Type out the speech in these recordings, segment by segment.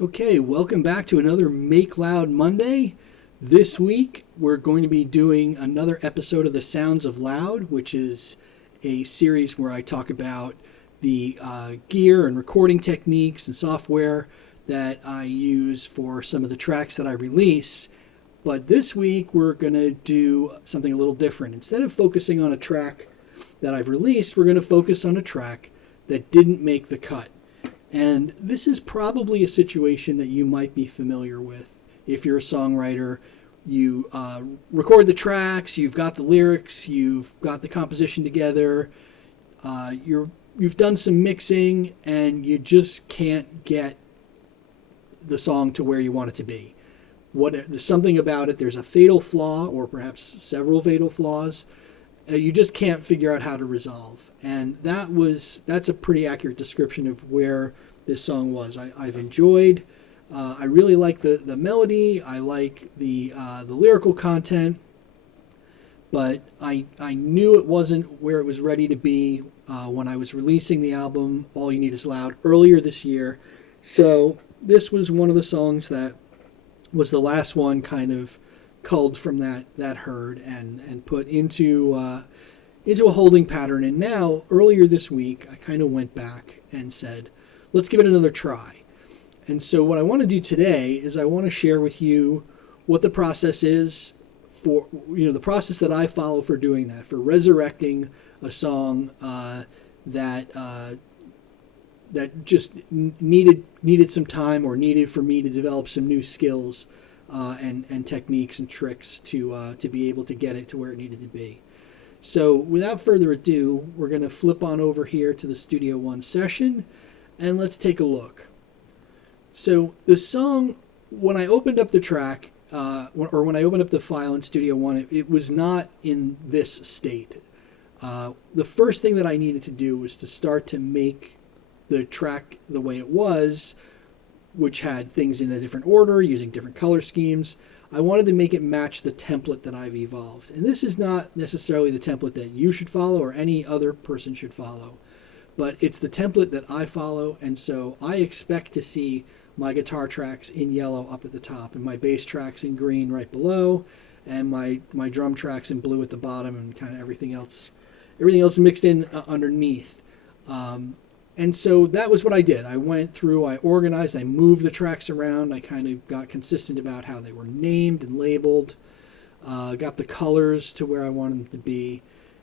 Okay, welcome back to another Make Loud Monday. This week we're going to be doing another episode of The Sounds of Loud, which is a series where I talk about the gear and recording techniques and software that I use for some of the tracks that I release. But this week we're going to do something a little different. Instead of focusing on a track that I've released, we're going to focus on a track that didn't make the cut. And this is probably a situation that you might be familiar with. If you're a songwriter, you record the tracks, you've got the lyrics, you've got the composition together, you've done some mixing, and you just can't get the song to where you want it to be. There's something about it, there's a fatal flaw, or perhaps several fatal flaws, you just can't figure out how to resolve. And that's a pretty accurate description of where this song was. I've enjoyed, I really like the melody, I like the lyrical content, but I knew it wasn't where it was ready to be when I was releasing the album All You Need Is Loud earlier this year. So this was one of the songs that was the last one kind of culled from that herd and put into a holding pattern. And now, earlier this week, I kind of went back and said, let's give it another try. And so what I want to do today is I want to share with you what the process is for, the process that I follow for doing that, for resurrecting a song that just needed some time, or needed for me to develop some new skills and techniques and tricks to be able to get it to where it needed to be. So without further ado, we're going to flip on over here to the Studio One session, and let's take a look. So the song, when I opened up the track, when I opened up the file in Studio One, it was not in this state. The first thing that I needed to do was to start to make the track the way it was, which had things in a different order, using different color schemes. I wanted to make it match the template that I've evolved. And this is not necessarily the template that you should follow or any other person should follow, but it's the template that I follow. And so I expect to see my guitar tracks in yellow up at the top, and my bass tracks in green right below, and my drum tracks in blue at the bottom, and kind of everything else mixed in underneath. And so that was what I did. I went through, I organized, I moved the tracks around. I kind of got consistent about how they were named and labeled, got the colors to where I wanted them to be.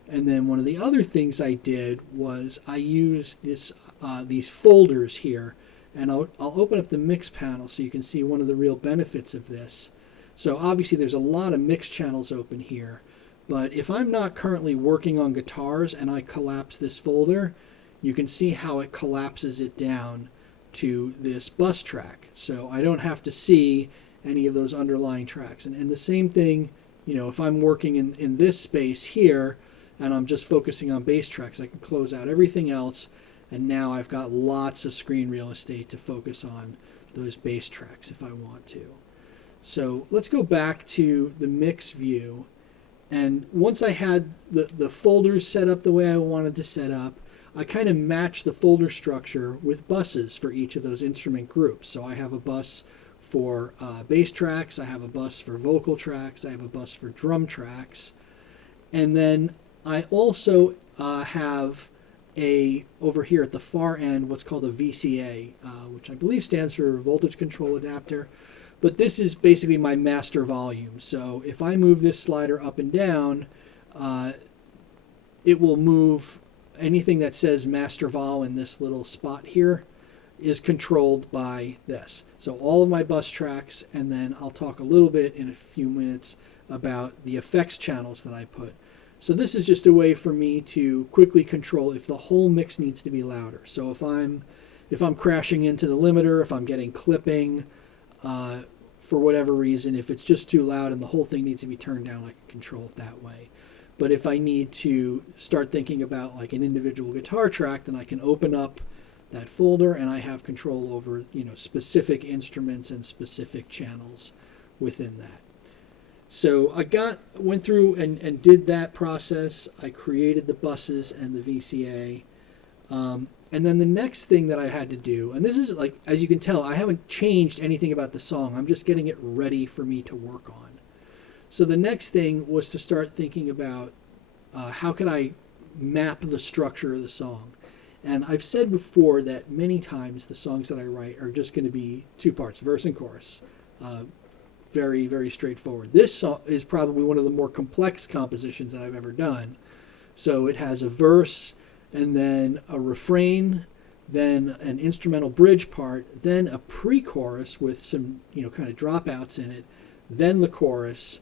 And then one of the other things I did was I used these folders here. And I'll open up the mix panel so you can see one of the real benefits of this. So obviously there's a lot of mix channels open here. But if I'm not currently working on guitars and I collapse this folder, you can see how it collapses it down to this bus track. So I don't have to see any of those underlying tracks. And the same thing, if I'm working in this space here and I'm just focusing on bass tracks, I can close out everything else. And now I've got lots of screen real estate to focus on those bass tracks if I want to. So let's go back to the mix view. And once I had the folders set up the way I wanted to set up, I kind of match the folder structure with buses for each of those instrument groups. So I have a bus for bass tracks, I have a bus for vocal tracks, I have a bus for drum tracks. And then I also have over here at the far end, what's called a VCA, which I believe stands for voltage control adapter. But this is basically my master volume. So if I move this slider up and down, it will move anything that says master vol in this little spot here is controlled by this. So all of my bus tracks, and then I'll talk a little bit in a few minutes about the effects channels that I put. So this is just a way for me to quickly control if the whole mix needs to be louder. So if I'm crashing into the limiter, if I'm getting clipping, for whatever reason, if it's just too loud and the whole thing needs to be turned down, I can control it that way. But if I need to start thinking about like an individual guitar track, then I can open up that folder and I have control over, specific instruments and specific channels within that. So I went through and did that process. I created the buses and the VCA. And then the next thing that I had to do, and this is like, as you can tell, I haven't changed anything about the song. I'm just getting it ready for me to work on. So the next thing was to start thinking about how could I map the structure of the song. And I've said before that many times the songs that I write are just going to be two parts, verse and chorus. Very, very straightforward. This song is probably one of the more complex compositions that I've ever done. So it has a verse, and then a refrain, then an instrumental bridge part, then a pre-chorus with some, kind of dropouts in it, then the chorus,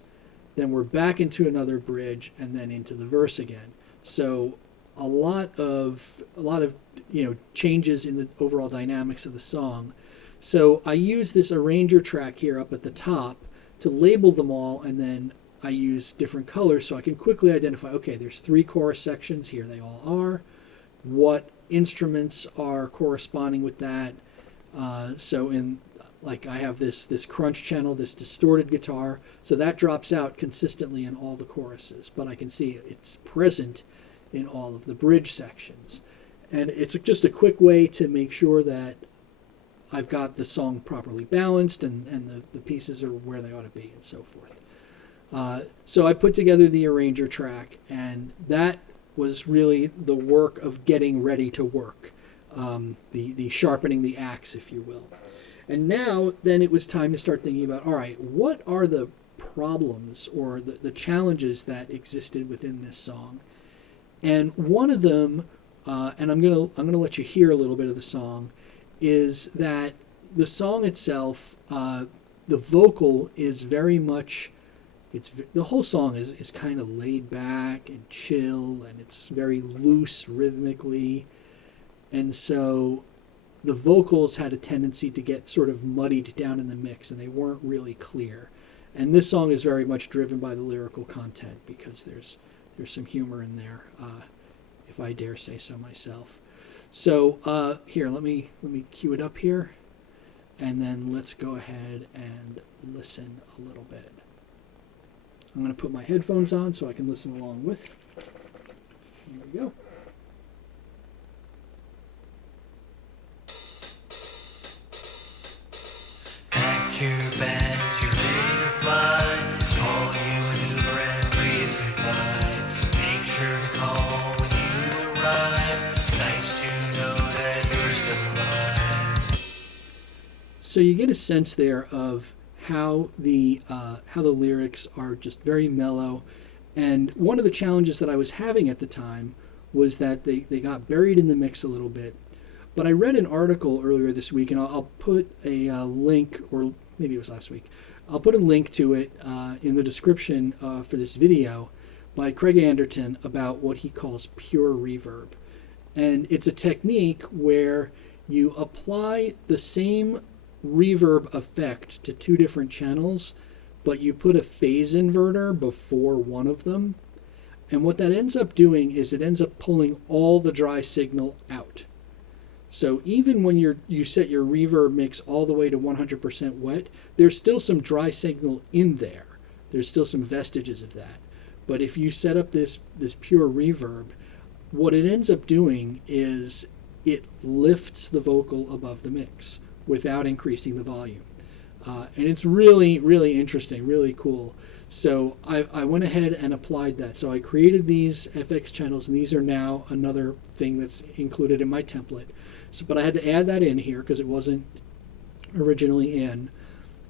then we're back into another bridge, and then into the verse again. So a lot of changes in the overall dynamics of the song. So I use this arranger track here up at the top to label them all, and then I use different colors so I can quickly identify, okay, there's 3 chorus sections, here they all are. What instruments are corresponding with that? So I have this crunch channel, this distorted guitar, so that drops out consistently in all the choruses, but I can see it's present in all of the bridge sections. And it's just a quick way to make sure that I've got the song properly balanced and the pieces are where they ought to be and so forth. So I put together the arranger track, and that was really the work of getting ready to work, the sharpening the axe, if you will. And now, then it was time to start thinking about, all right, what are the problems or the challenges that existed within this song? And one of them, and I'm gonna let you hear a little bit of the song, is that the song itself, the vocal is very much, the whole song is kind of laid back and chill, and it's very loose rhythmically, and so the vocals had a tendency to get sort of muddied down in the mix, and they weren't really clear. And this song is very much driven by the lyrical content, because there's some humor in there, if I dare say so myself. So here, let me cue it up here, and then let's go ahead and listen a little bit. I'm going to put my headphones on so I can listen along with. Here we go. Pack your bags, you're ready to fly. Call you an Uber and breathe goodbye. Make sure to call when you arrive. Nice to know that you're still alive. So you get a sense there of how the lyrics are just very mellow. And one of the challenges that I was having at the time was that they got buried in the mix a little bit. But I read an article earlier this week, and I'll put a link, or maybe it was last week. I'll put a link to it in the description for this video by Craig Anderton about what he calls pure reverb. And it's a technique where you apply the same reverb effect to 2 different channels, but you put a phase inverter before one of them. And what that ends up doing is it ends up pulling all the dry signal out. So even when you set your reverb mix all the way to 100% wet, there's still some dry signal in there. There's still some vestiges of that. But if you set up this pure reverb, what it ends up doing is it lifts the vocal above the mix without increasing the volume. And it's really, really interesting, really cool. So I went ahead and applied that. So I created these FX channels, and these are now another thing that's included in my template. So, but I had to add that in here because it wasn't originally in.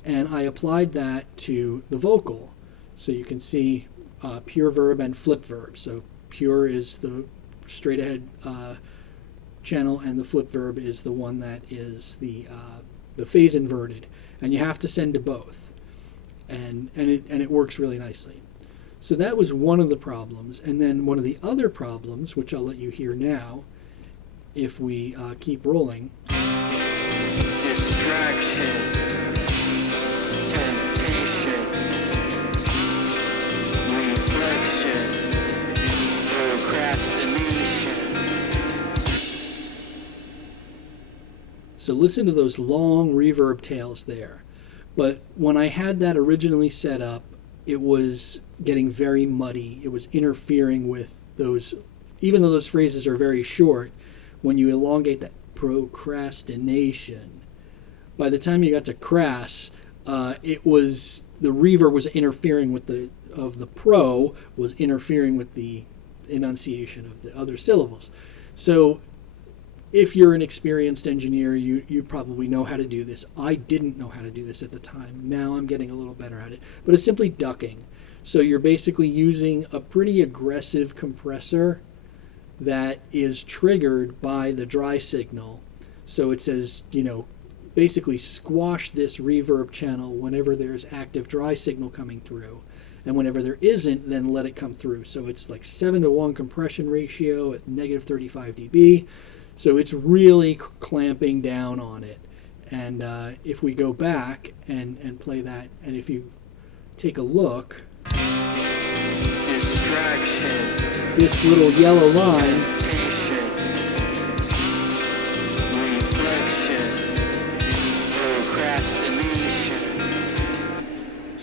And I applied that to the vocal. So you can see pure verb and flip verb. So pure is the straight ahead channel, and the flip verb is the one that is the phase inverted, and you have to send to both, and it works really nicely. So that was one of the problems. And then one of the other problems, which I'll let you hear now if we keep rolling. Distraction, temptation, reflection, procrastination. So listen to those long reverb tails there. But when I had that originally set up, it was getting very muddy. It was interfering with those, even though those phrases are very short, when you elongate that procrastination, by the time you got to crass, it was the reverb was interfering with the pro was interfering with the enunciation of the other syllables. So if you're an experienced engineer, you probably know how to do this. I didn't know how to do this at the time. Now I'm getting a little better at it. But it's simply ducking. So you're basically using a pretty aggressive compressor that is triggered by the dry signal. So it says, basically squash this reverb channel whenever there's active dry signal coming through. And whenever there isn't, then let it come through. So it's like 7-to-1 compression ratio at negative 35 dB. So it's really clamping down on it. And if we go back and play that, and if you take a look, Distraction. this little yellow line, Temptation. Reflection. Procrastination.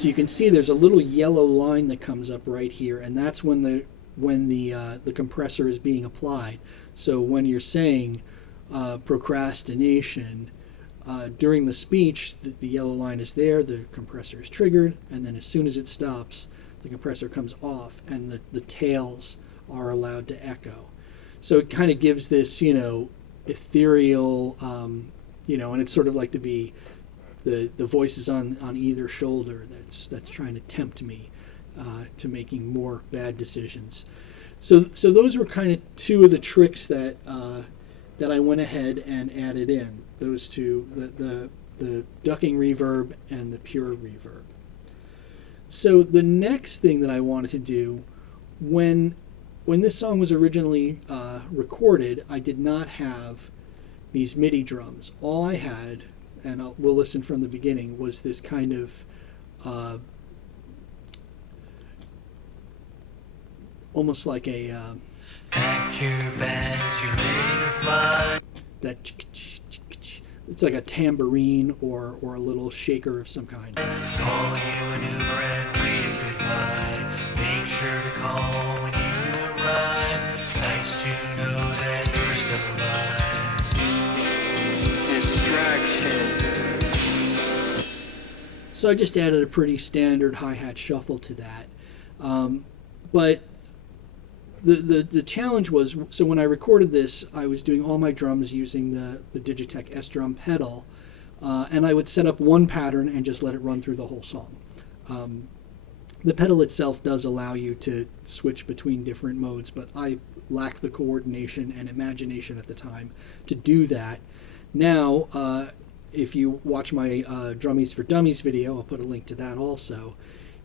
so you can see there's a little yellow line that comes up right here, and that's when the compressor is being applied. So when you're saying procrastination, during the speech, the yellow line is there, the compressor is triggered, and then as soon as it stops, the compressor comes off, and the tails are allowed to echo. So it kind of gives this, ethereal, and it's sort of like to be the voices on either shoulder that's trying to tempt me to making more bad decisions. So those were kind of two of the tricks that I went ahead and added in. Those two, the ducking reverb and the pure reverb. So the next thing that I wanted to do, when this song was originally recorded, I did not have these MIDI drums. All I had, and we'll listen from the beginning, was this kind of almost like a Pack your bags, you're ready to fly. it's like a tambourine or a little shaker of some kind. Call you an Uber and wave goodbye. Make sure to call when you arrive. Nice to know that you're still alive. Distraction. So I just added a pretty standard hi-hat shuffle to that. But the challenge was, so when I recorded this, I was doing all my drums using the Digitech S-Drum pedal, and I would set up one pattern and just let it run through the whole song. The pedal itself does allow you to switch between different modes, but I lacked the coordination and imagination at the time to do that. Now, if you watch my Drummies for Dummies video, I'll put a link to that also,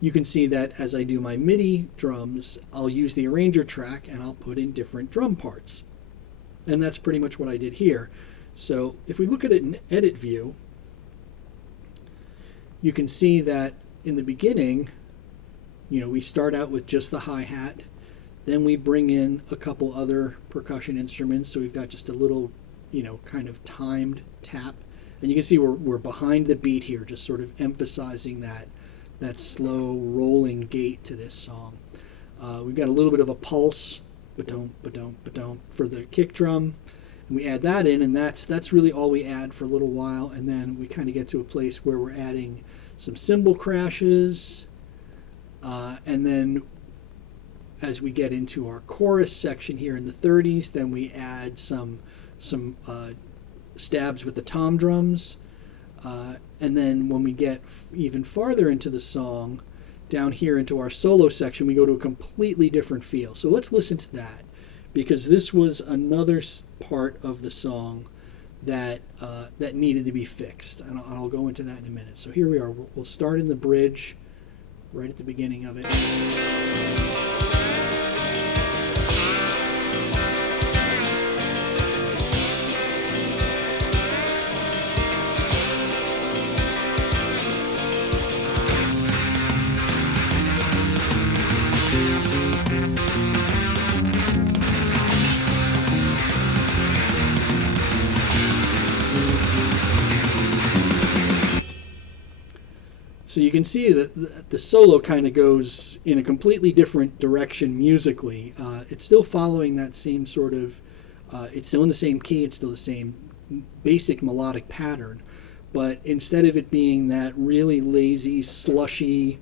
you can see that as I do my MIDI drums, I'll use the arranger track and I'll put in different drum parts. And that's pretty much what I did here. So if we look at it in edit view, you can see that in the beginning, we start out with just the hi-hat, then we bring in a couple other percussion instruments, so we've got just a little, kind of timed tap. And you can see we're behind the beat here, just sort of emphasizing that slow rolling gait to this song. We've got a little bit of a pulse, ba-dum, ba-dum, ba-dum, for the kick drum, and we add that in, and that's really all we add for a little while, and then we kind of get to a place where we're adding some cymbal crashes, and then as we get into our chorus section here in the 30s, then we add some stabs with the tom drums. And then when we get even farther into the song, down here into our solo section, we go to a completely different feel. So let's listen to that, because this was another part of the song that needed to be fixed. And I'll go into that in a minute. So here we are. We'll start in the bridge right at the beginning of it. So you can see that the solo kind of goes in a completely different direction musically. It's still following that same sort of It's still in the same key, it's still the same basic melodic pattern, but instead of it being that really lazy, slushy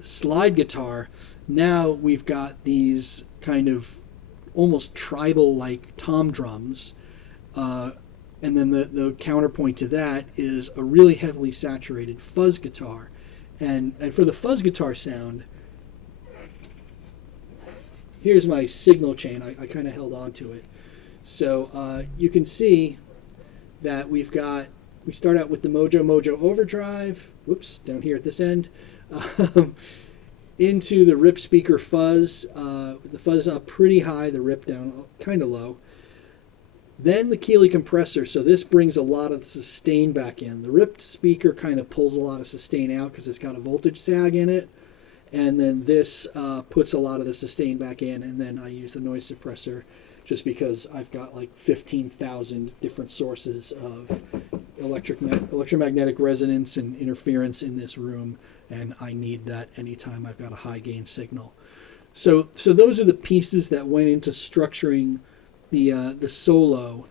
slide guitar, now we've got these kind of almost tribal-like tom drums, and then the counterpoint to that is a really heavily saturated fuzz guitar. And for the fuzz guitar sound, here's my signal chain. I kind of held on to it. So you can see that we start out with the Mojo Mojo overdrive, whoops, down here at this end, into the rip speaker fuzz, the fuzz up pretty high, the rip down kind of low. Then the Keeley compressor, so this brings a lot of the sustain back in. The ripped speaker kind of pulls a lot of sustain out because it's got a voltage sag in it. And then this puts a lot of the sustain back in, and then I use the noise suppressor just because I've got like 15,000 different sources of electromagnetic resonance and interference in this room, and I need that anytime I've got a high gain signal. So those are the pieces that went into structuring the solo.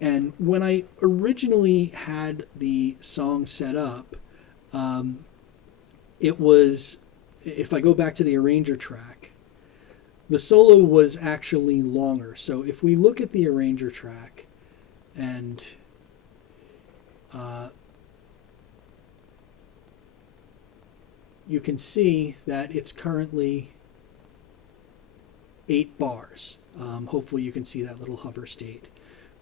And when I originally had the song set up, it was, if I go back to the arranger track, the solo was actually longer. So if we look at the arranger track, and you can see that it's currently 8 bars. Hopefully you can see that little hover state.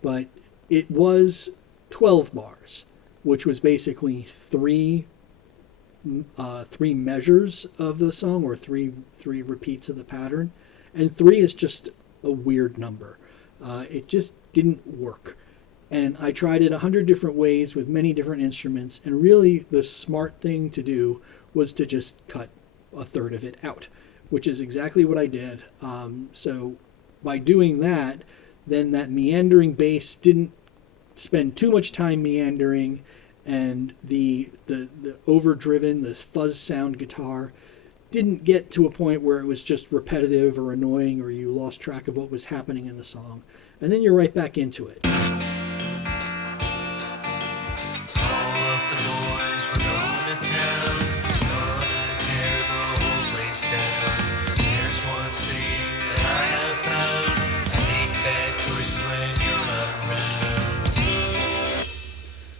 But it was 12 bars, which was basically three measures of the song, or three repeats of the pattern. And 3 is just a weird number. It just didn't work. And I tried it 100 different ways with many different instruments, and really the smart thing to do was to just cut a third of it out, which is exactly what I did. So by doing that, then that meandering bass didn't spend too much time meandering, and the overdriven, the fuzz sound guitar didn't get to a point where it was just repetitive or annoying, or you lost track of what was happening in the song. And then you're right back into it.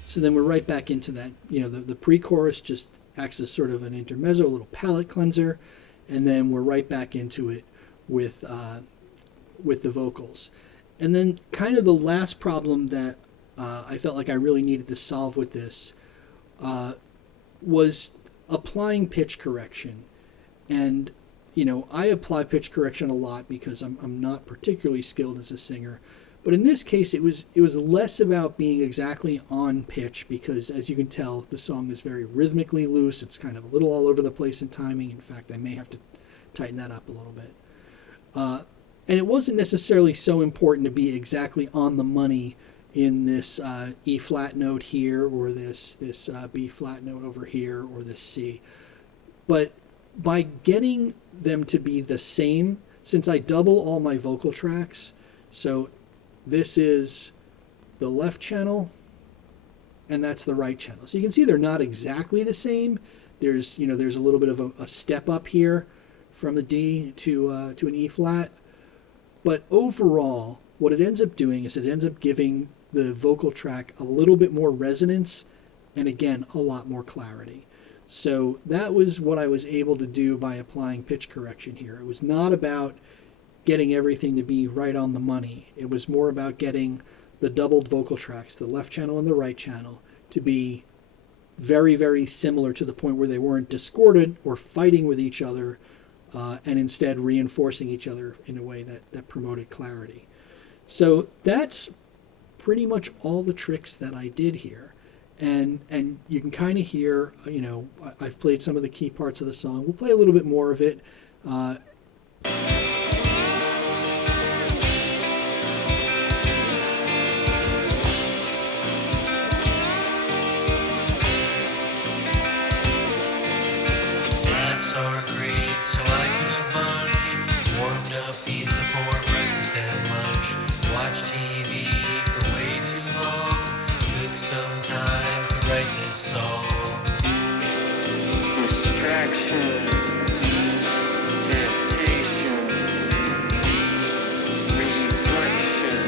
So then we're right back into that, the pre-chorus just acts as sort of an intermezzo, a little palate cleanser, and then we're right back into it with the vocals. And then kind of the last problem that I felt like I really needed to solve with this was applying pitch correction. And, I apply pitch correction a lot because I'm not particularly skilled as a singer. But in this case, it was less about being exactly on pitch, because as you can tell, the song is very rhythmically loose. It's kind of a little all over the place in timing. In fact, I may have to tighten that up a little bit. And it wasn't necessarily so important to be exactly on the money in this E flat note here, or this B flat note over here, or this C. But by getting them to be the same, since I double all my vocal tracks, so this is the left channel, and that's the right channel. So you can see they're not exactly the same. There's a little bit of a step up here from the D to an E flat. But overall, what it ends up doing is it ends up giving the vocal track a little bit more resonance, and again, a lot more clarity. So that was what I was able to do by applying pitch correction here. It was not about getting everything to be right on the money. It was more about getting the doubled vocal tracks, the left channel and the right channel, to be very, very similar to the point where they weren't discordant or fighting with each other, and instead reinforcing each other in a way that promoted clarity. So that's pretty much all the tricks that I did here. And you can kind of hear, I've played some of the key parts of the song. We'll play a little bit more of it. Are great, so I took a bunch. Warmed up pizza for breakfast and lunch. attraction, temptation, reflection,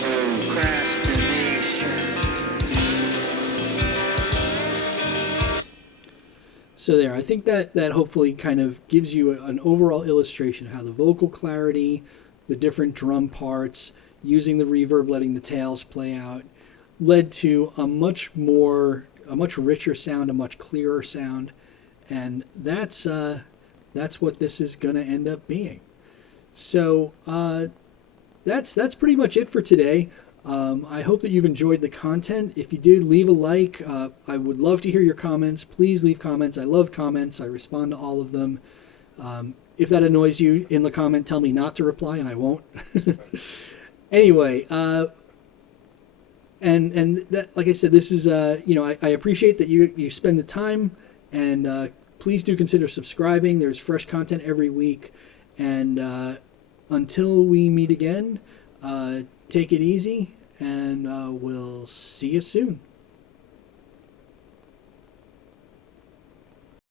procrastination. So there, I think that hopefully kind of gives you an overall illustration of how the vocal clarity, the different drum parts, using the reverb, letting the tails play out, led to a much richer sound, a much clearer sound, and that's what this is going to end up being. So that's pretty much it for today. I hope that you've enjoyed the content. If you did, leave a like. I would love to hear your comments. Please leave comments. I love comments. I respond to all of them. If that annoys you in the comment, tell me not to reply, and I won't. Anyway, and that, like I said, this is I appreciate that you spend the time, and please do consider subscribing. There's fresh content every week, and until we meet again, take it easy, and we'll see you soon.